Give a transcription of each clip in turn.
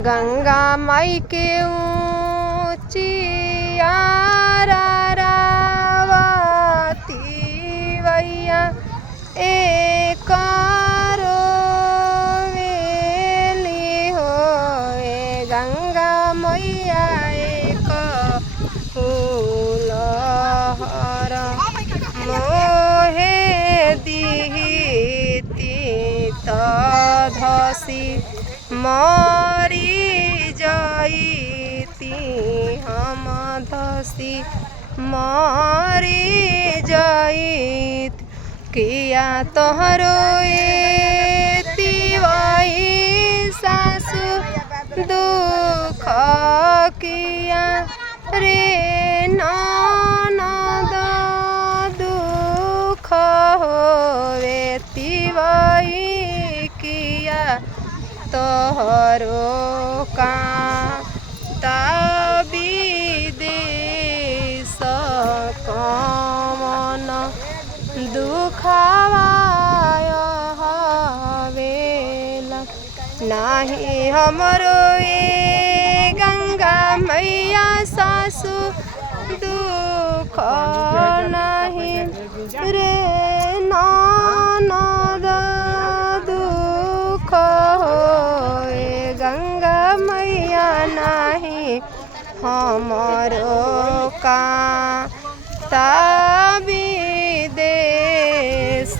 गंगा माई के ऊँची आरावती वैया एक रोवेली हो गंगा मैया एक फूलहर मोहे दिहिती त धसी मरी जाइती हम धसी मरी जाइत किया तोहरो तिवाई सासु दुख किया रे ननद दुख होवे तिवाई किया तोहरो का विदेश कमन दुखवाय हवेला नाही हमरो गंगा मैया सासु दुख नाही रे ननद दुख होए गंगा मैया नाही हमरो का विदेश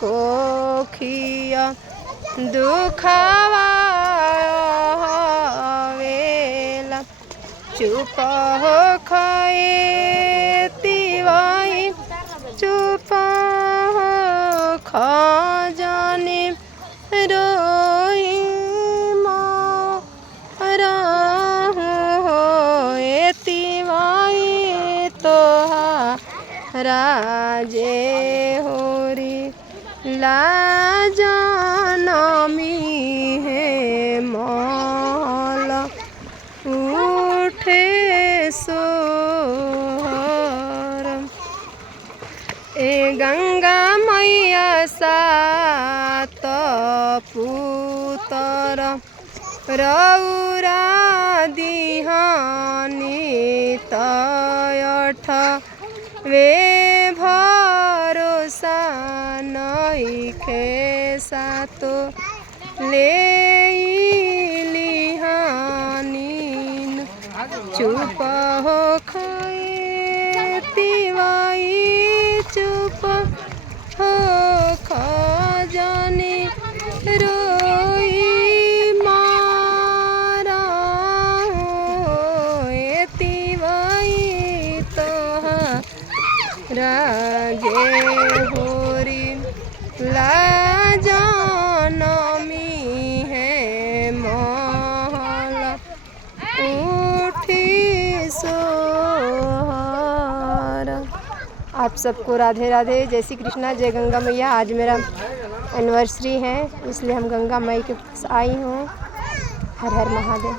कोखिया दुखवावेला चुप हो खाए तिवाई चुप हो खा जाने रोई राजे होरी लाजनमी है मौल उठे सोहर गंगा मैया सात पुतर रौरा दिहानी तयठ वे भरोसा नइखे सातो ले लिहानीन चुप हो खाए तिवाई चुप हो खजाने रोई मारा तिवाई तो राजे होरी लाजनमी है महल उठी सोहर। आप सबको राधे राधे, जय श्री कृष्णा, जय गंगा मैया। आज मेरा एनिवर्सरी है इसलिए हम गंगा माई के पास आई हूँ। हर हर महादेव।